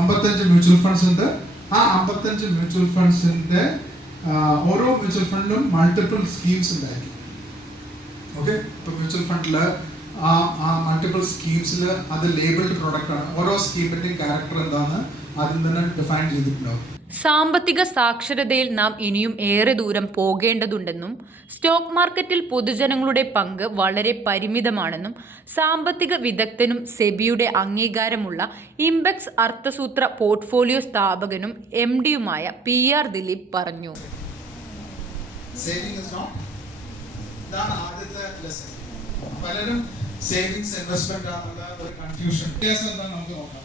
അമ്പത്തഞ്ച് mutual funds ഉണ്ട്. ആ അമ്പത്തഞ്ച് മ്യൂച്വൽ ഫണ്ട്സിന്റെ ഓരോ മ്യൂച്വൽ ഫണ്ടിലും മൾട്ടിപ്പിൾ സ്കീംസ് ഉണ്ടായിരിക്കും. ഓക്കെ ഇപ്പൊ മ്യൂച്വൽ ഫണ്ടിൽ ആ ആ മൾട്ടിപ്പിൾ സ്കീംസിൽ അത് ലേബിൾഡ് പ്രോഡക്റ്റ് ആണ്. ഓരോ സ്കീമിന്റെയും ക്യാരക്ടർ എന്താണ്? ആദ്യം തന്നെ ഡിഫൈൻ ചെയ്തിട്ടുണ്ടാവും. സാമ്പത്തിക സാക്ഷരതയിൽ നാം ഇനിയും ഏറെ ദൂരം പോകേണ്ടതുണ്ടെന്നും സ്റ്റോക്ക് മാർക്കറ്റിൽ പൊതുജനങ്ങളുടെ പങ്ക് വളരെ പരിമിതമാണെന്നും സാമ്പത്തിക വിദഗ്ധനും സെബിയുടെ അംഗീകാരമുള്ള ഇംബെക്സ് അർത്ഥസൂത്ര പോർട്ട്ഫോളിയോ സ്ഥാപകനും എം ഡിയുമായ പി ആർ ദിലീപ് പറഞ്ഞു. ആദ്യത്തെ ലെസൺ പലരും സേവിങ്സ് ഇൻവെസ്റ്റ്മെന്റ് ആണെന്നുള്ള ഒരു കൺഫ്യൂഷൻ വ്യത്യാസം എന്താ നമുക്ക് നോക്കാം.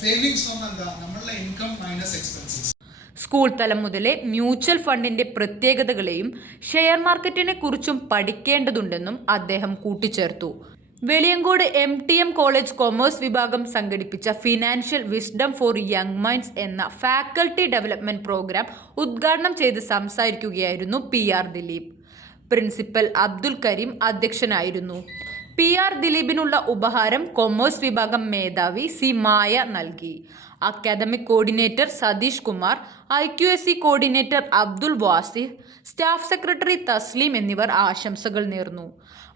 സേവിങ്സ് പറഞ്ഞാൽ എന്താ? നമ്മളുടെ ഇൻകം മൈനസ് എക്സ്പെൻസസ് സ്കൂൾ തലം മുതലേ മ്യൂച്വൽ ഫണ്ടിന്റെ പ്രത്യേകതകളെയും ഷെയർ മാർക്കറ്റിനെ കുറിച്ചും പഠിക്കേണ്ടതുണ്ടെന്നും അദ്ദേഹം കൂട്ടിച്ചേർത്തു. Veliyankode M T M college commerce വിഭാഗം സംഘടിപ്പിച്ച financial wisdom for young minds എന്ന ഫാക്കൽറ്റി ഡെവലപ്മെന്റ് പ്രോഗ്രാം ഉദ്ഘാടനം ചെയ്ത് സംസാരിക്കുകയായിരുന്നു P R Dileep. Principal Abdul Kareem അധ്യക്ഷനായിരുന്നു. പി ആർ ദിലീപിനുള്ള ഉപഹാരം കൊമേഴ്സ് വിഭാഗം മേധാവി സി മായ നൽകി. Academic coordinator Satheesh Kumar I Q S C coordinator Abdul Wasif staff secretary Thasleem എന്നിവർ ആശംസകൾ നേർന്നു.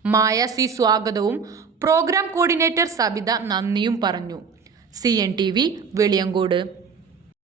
മായ സി സ്വാഗതവും പ്രോഗ്രാം കോർഡിനേറ്റർ സബിത നന്ദിയും പറഞ്ഞു. C N T V Veliyankode.